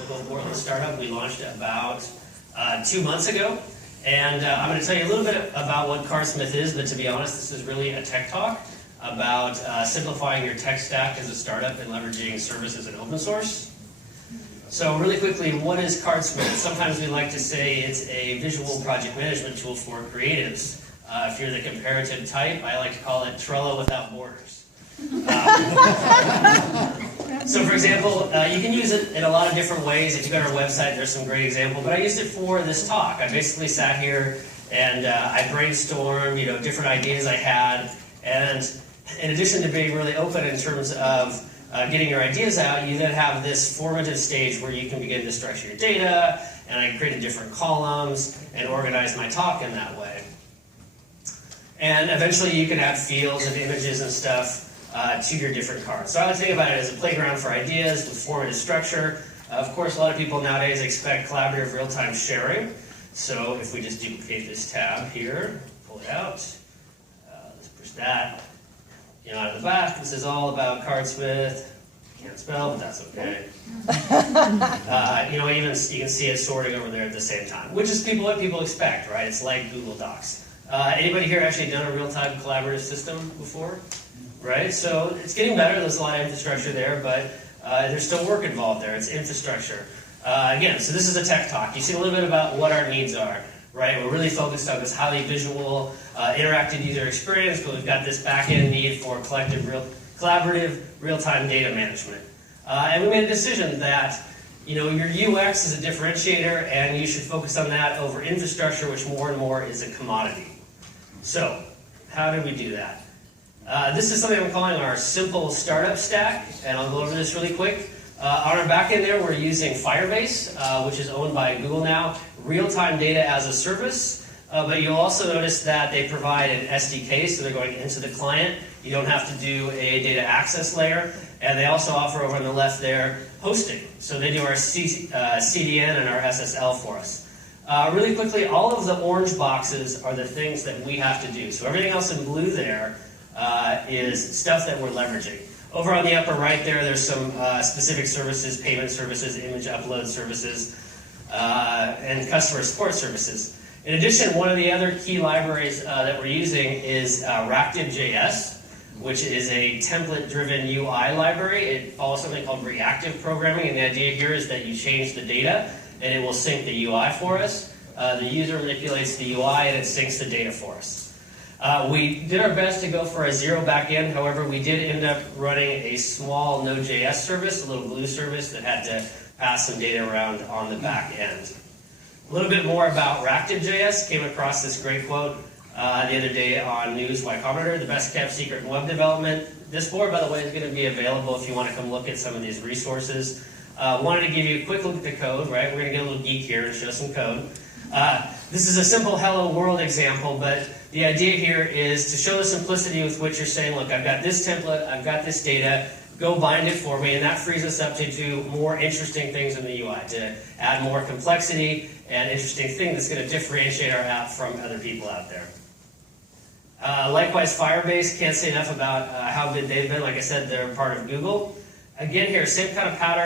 local Portland startup. We launched about 2 months ago. And I'm going to tell you a little bit about what Cardsmith is, but to be honest, this is really a tech talk about simplifying your tech stack as a startup and leveraging services and open source. So really quickly, what is Cardsmith? Sometimes we like to say it's a visual project management tool for creatives. If you're the comparative type, I like to call it Trello without borders. So for example, you can use it in a lot of different ways. If you go to our website, there's some great examples. But I used it for this talk. I basically sat here and I brainstormed, different ideas I had. And in addition to being really open in terms of getting your ideas out, you then have this formative stage where you can begin to structure your data. And I created different columns and organized my talk in that way. And eventually you can add fields and images and stuff to your different cards. So I like to think about it as a playground for ideas with formative structure. Of course, a lot of people nowadays expect collaborative real-time sharing. So if we just duplicate this tab here, pull it out, let's push that out of the back. This is all about Cardsmith. Can't spell, but that's okay. Even you can see it sorting over there at the same time, which is what people expect, right? It's like Google Docs. Anybody here actually done a real-time collaborative system before? Right? So it's getting better. There's a lot of infrastructure there, but there's still work involved there. It's infrastructure. Again, so this is a tech talk. You see a little bit about what our needs are, right? We're really focused on this highly visual, interactive user experience, but we've got this back-end need for collaborative, real-time data management. And we made a decision that your UX is a differentiator, and you should focus on that over infrastructure, which more and more is a commodity. So, how did we do that? This is something I'm calling our simple startup stack, and I'll go over this really quick. On our back end there, we're using Firebase, which is owned by Google now, real-time data as a service. But you'll also notice that they provide an SDK, so they're going into the client. You don't have to do a data access layer. And they also offer over on the left there hosting. So they do our CDN and our SSL for us. Really quickly, all of the orange boxes are the things that we have to do. So everything else in blue there is stuff that we're leveraging. Over on the upper right there, there's some specific services, payment services, image upload services, and customer support services. In addition, one of the other key libraries that we're using is Reactive.js, which is a template-driven UI library. It follows something called reactive programming, and the idea here is that you change the data, and it will sync the UI for us. The user manipulates the UI, and it syncs the data for us. We did our best to go for a zero backend. However, we did end up running a small Node.js service, a little glue service that had to pass some data around on the back end. A little bit more about Reactive.js. Came across this great quote the other day on News Y Combinator, the best kept secret in web development. This board, by the way, is going to be available if you want to come look at some of these resources. Wanted to give you a quick look at the code, right? We're going to get a little geek here and show some code. This is a simple hello world example, but the idea here is to show the simplicity with which you're saying, look, I've got this template, I've got this data, go bind it for me, and that frees us up to do more interesting things in the UI, to add more complexity and interesting things that's going to differentiate our app from other people out there. Likewise, Firebase, can't say enough about how good they've been. Like I said, they're part of Google. Again here, same kind of pattern.